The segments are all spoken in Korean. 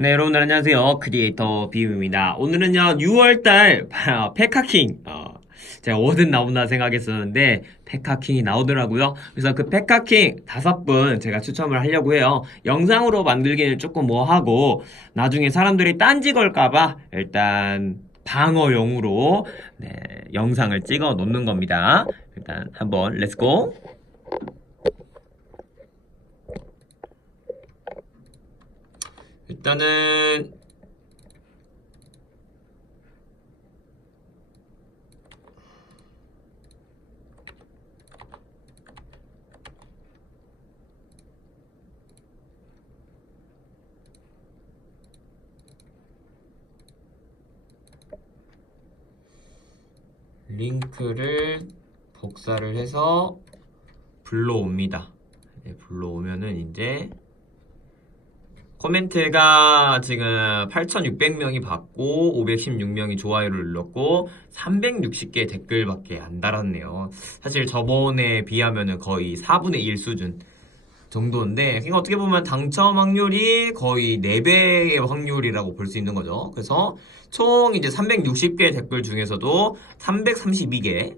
네, 여러분들 안녕하세요. 크리에이터 비움입니다. 오늘은요, 6월달 페카킹, 어, 제가 뭐든 나온다 생각했었는데, 페카킹이 나오더라고요. 그래서 그 페카킹 다섯 분 제가 추첨을 하려고 해요. 영상으로 만들기는 조금 뭐하고, 나중에 사람들이 딴지 걸까봐, 일단, 방어용으로, 네, 영상을 찍어 놓는 겁니다. 일단, 한번, 렛츠고! 일단은 링크를 복사를 해서 불러옵니다. 네, 불러오면은 이제 코멘트가 지금 8,600명이 받고 516명이 좋아요를 눌렀고 360개 댓글밖에 안 달았네요. 사실 저번에 비하면은 거의 4분의 1 수준 정도인데 그러니까 어떻게 보면 당첨 확률이 거의 4배의 확률이라고 볼 수 있는 거죠. 그래서 총 이제 360개 댓글 중에서도 332개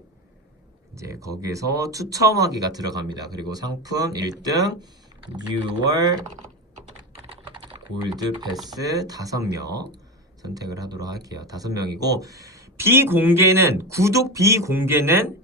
이제 거기에서 추첨하기가 들어갑니다. 그리고 상품 1등 6월 골드 패스 5명 선택을 하도록 할게요. 5명이고 비공개는 구독 비공개는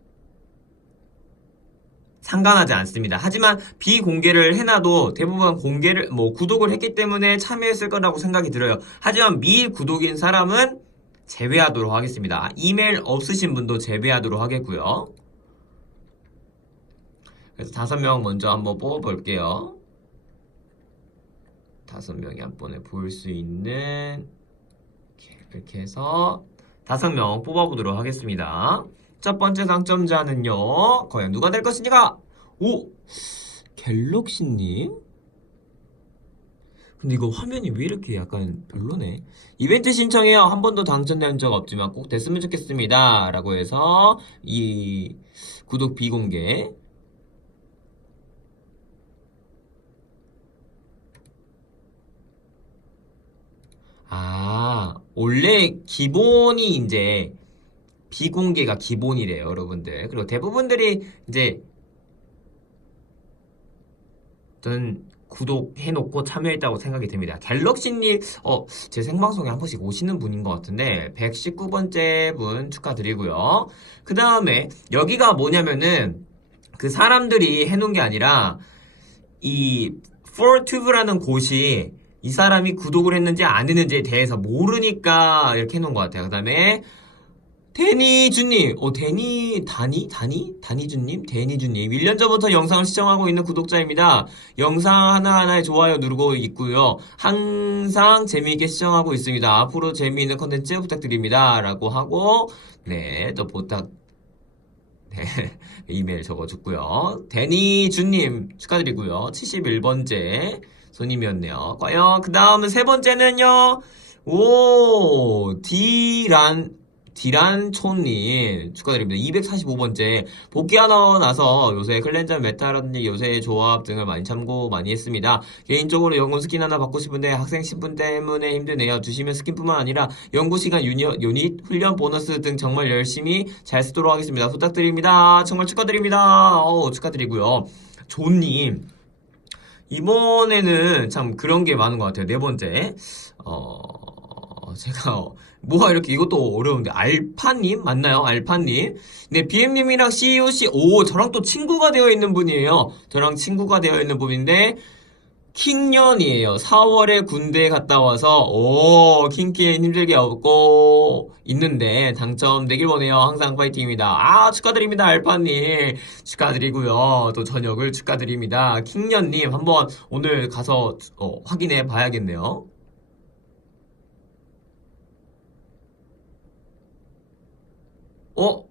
상관하지 않습니다. 하지만 비공개를 해놔도 대부분 공개를 뭐 구독을 했기 때문에 참여했을 거라고 생각이 들어요. 하지만 미구독인 사람은 제외하도록 하겠습니다. 이메일 없으신 분도 제외하도록 하겠고요. 그래서 다섯 명 먼저 한번 뽑아볼게요. 다섯 명이 한 번에 볼 수 있는 이렇게, 해서 다섯 명 뽑아보도록 하겠습니다. 첫 번째 당첨자는요, 과연 누가 될 것이니까? 오! 갤럭시님? 근데 이거 화면이 왜 이렇게 약간 별로네? 이벤트 신청해요. 한 번도 당첨된 적 없지만 꼭 됐으면 좋겠습니다. 라고 해서 이 구독 비공개 아, 원래 기본이 이제 비공개가 기본이래요, 여러분들. 그리고 대부분들이 이제 저는 구독해놓고 참여했다고 생각이 듭니다. 갤럭시님, 어, 제 생방송에 한 번씩 오시는 분인 것 같은데, 119번째 분 축하드리고요. 그 다음에, 여기가 뭐냐면은, 그 사람들이 해놓은 게 아니라, 이, 4tube라는 곳이, 이 사람이 구독을 했는지 안 했는지에 대해서 모르니까 이렇게 해놓은 것 같아요. 그 다음에 데니주님, 어, 데니, 다니? 다니? 다니주님? 데니주님. 1년 전부터 영상을 시청하고 있는 구독자입니다. 영상 하나하나에 좋아요 누르고 있고요. 항상 재미있게 시청하고 있습니다. 앞으로 재미있는 컨텐츠 부탁드립니다. 라고 하고, 네, 또 부탁, 네, 이메일 적어줬고요. 데니주님 축하드리고요. 71번째 손님이었네요. 과연 그 다음은 세 번째는요. 오 디란 디란촌님 축하드립니다. 245번째 복귀하고 나서 요새 클렌저 메타라든지 요새 조합 등을 많이 참고 많이 했습니다. 개인적으로 연구 스킨 하나 받고 싶은데 학생 신분 때문에 힘드네요. 주시면 스킨뿐만 아니라 연구 시간 유닛, 유닛 훈련 보너스 등 정말 열심히 잘 쓰도록 하겠습니다. 부탁드립니다. 정말 축하드립니다. 어 축하드리고요. 조님 이번에는 참 그런 게 많은 것 같아요. 네 번째. 어, 제가, 뭐가 이렇게 이것도 어려운데, 알파님? 맞나요? 알파님? 네, BM님이랑 CEOC, 오, 저랑 또 친구가 되어 있는 분이에요. 저랑 친구가 되어 있는 분인데, 킹년이에요. 4월에 군대에 갔다 와서, 오, 킹키에 힘들게 얻고 있는데, 당첨되길 원해요. 항상 파이팅입니다. 아, 축하드립니다, 알파님. 축하드리고요. 또 저녁을 축하드립니다. 킹년님, 한번 오늘 가서 어, 확인해 봐야겠네요. 어?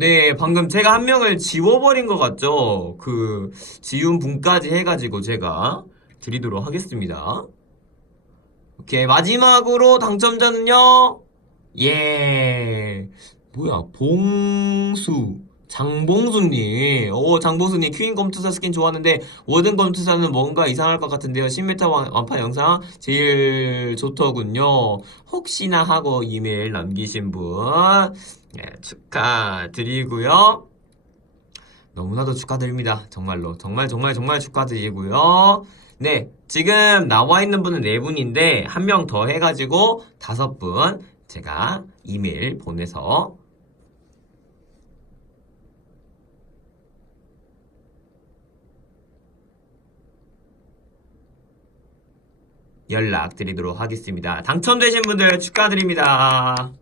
네, 방금 제가 한 명을 지워버린 것 같죠? 그, 지운 분까지 해가지고 제가 드리도록 하겠습니다. 오케이, 마지막으로 당첨자는요? 예. 뭐야, 봉수. 장봉수님, 오, 장봉수님, 퀸 검투사 스킨 좋았는데, 워든 검투사는 뭔가 이상할 것 같은데요. 10m 완, 완판 영상 제일 좋더군요. 혹시나 하고 이메일 남기신 분, 예, 축하드리고요. 너무나도 축하드립니다. 정말로. 정말, 정말, 정말 축하드리고요. 네, 지금 나와 있는 분은 네 분인데, 한 명 더 해가지고, 다섯 분, 제가 이메일 보내서 연락드리도록 하겠습니다. 당첨되신 분들 축하드립니다.